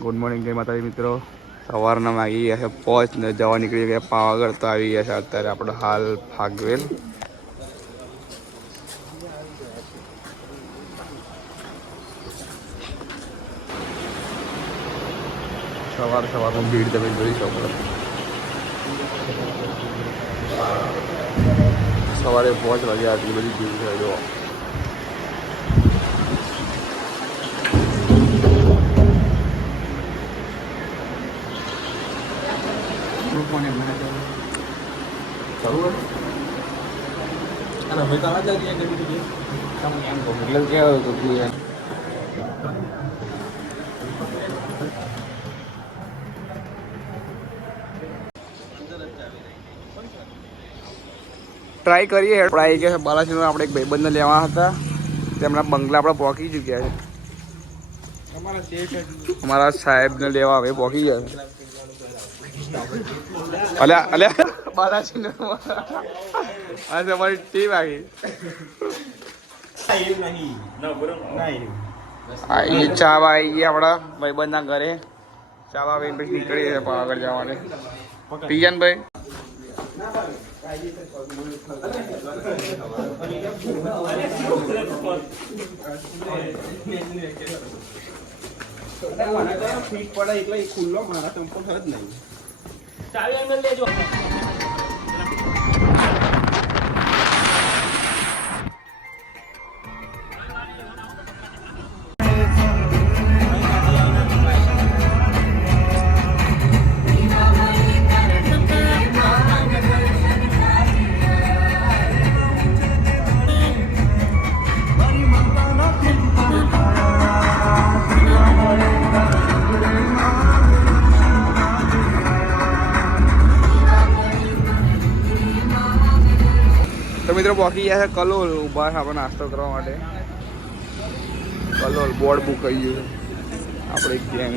Good morning જય માતાજી મિત્રો. સવારના વાગી ગયા છે પહોંચ ને જવા નીકળી ગયા પાવાગઢ તો આવી ગયા છે અત્યારે આપણો હાલ ફાગવેલ સવાર સવારમાં ભીડ તમે જોઈ શકો સવારે પહોંચ વાગ્યા આટલી બધી ભીડ છે, જો. એટલે કે ટ્રાય કરીએ ટ્રાય કે બાલાસિંહ આપણે એક ભાઈબંધને લેવા હતા. તેમના બંગલા આપણે પહોંચી ચૂક્યા છે. અમારા સાહેબને લેવા હવે પહોંચી ગયા છે. અલ્યા અલ્યા. બાલાજીને આ તમારી ટીમ આવી. આવી ચાવા આવી ગયા આપણા ભાઈબંધના ઘરે. ચાવા આવી પછી નીકળી છે આગળ જવાને. પિયન ભાઈ ફીટ પડે એટલે ખુલ્લો મારા ટેમ્પો થયો જ નહીં. તો મિત્રો પહોંચી ગયા છે કલોલ ઊભા છે આપણે નાસ્તો કરવા માટે. કલોલ બોર્ડ બુક કરી ગયું આપણે ગેંગ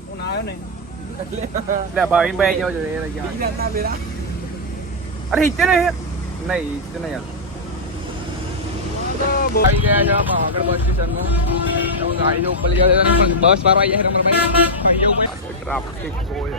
હું ના આવ્યો ને એટલે ભાવિન ભાઈ જાવ જોઈએ અરે હિતે ને નહીં યાર. આવી ગયા છે પાવાગઢ બસ સ્ટેશનનું ગાડી ઉપર બસ વાળા આવી ગયા છે તમારા ભાઈ. ટ્રાફિક બહુ છે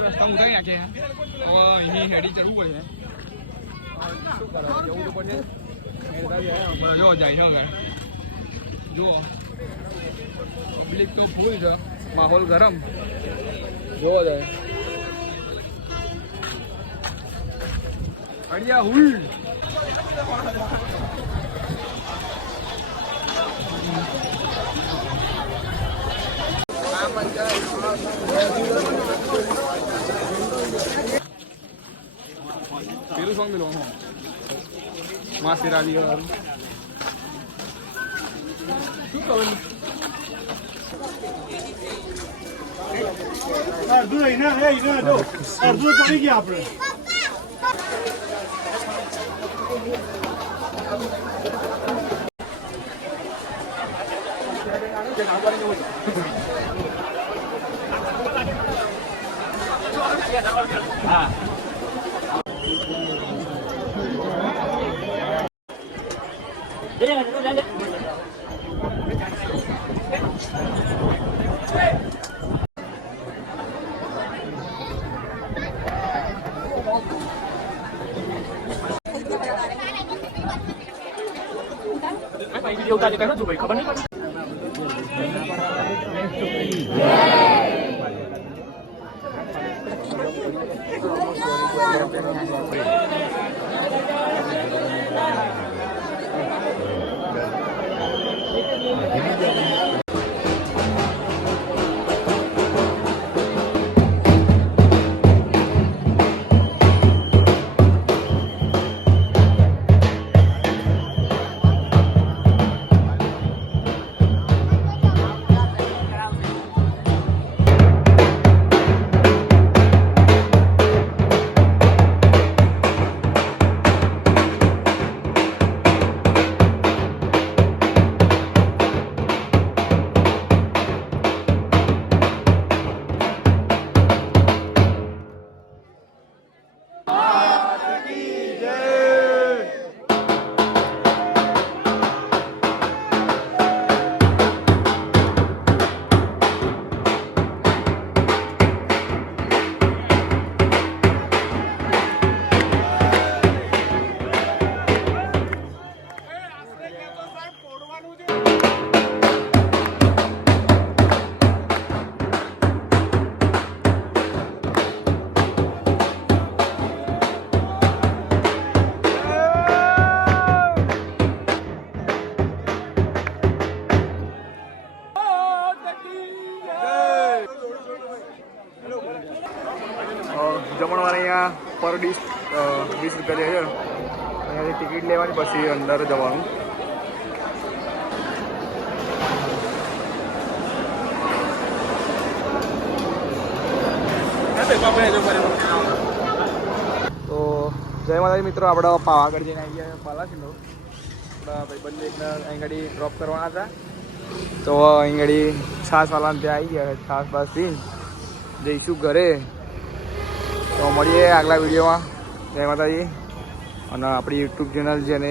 રસ્તા ઉઠાઈ નાખે હવે અહીં હેડી ચડવું પડે શું કરે જવું તો હમણાં જો જાય જુઓ પબ્લિક તો ફૂલ છે માહોલ ગરમ જોવો જાય અડિયા હુલ પેલું શું કહું અડધું અહીંના રે અહીંના જો અડધું પડી ગયા આપણે હા કહ્યું છું ભાઈ ખબર નહીં ડીશ વીસ રૂપિયા લે છે. અહીંયાથી ટિકિટ લેવાની પછી અંદર જવાનું. તો જય માતાજી મિત્રો, આપણે પાવાગઢ જઈને આવી ગયા પાલા આપણા ભાઈબંધ એકને અહીં ગાડી ડ્રોપ કરવાના હતા. તો અહીં છાસ છાસવાલાને ત્યાં આવી ગયા છાસ બાસ જઈશું ઘરે. તો મળીએ આગલા વિડીયોમાં. જય માતાજી. અને આપણી યુટ્યુબ ચેનલ જેને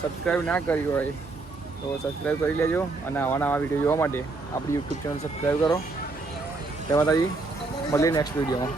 સબસ્ક્રાઈબ ના કરી હોય, તો સબસ્ક્રાઈબ કરી લેજો અને આવા નવા વીડિયો જોવા માટે આપણી યુટ્યુબ ચેનલ સબસ્ક્રાઈબ કરો. જય માતાજી. મળીએ નેક્સ્ટ વિડીયોમાં.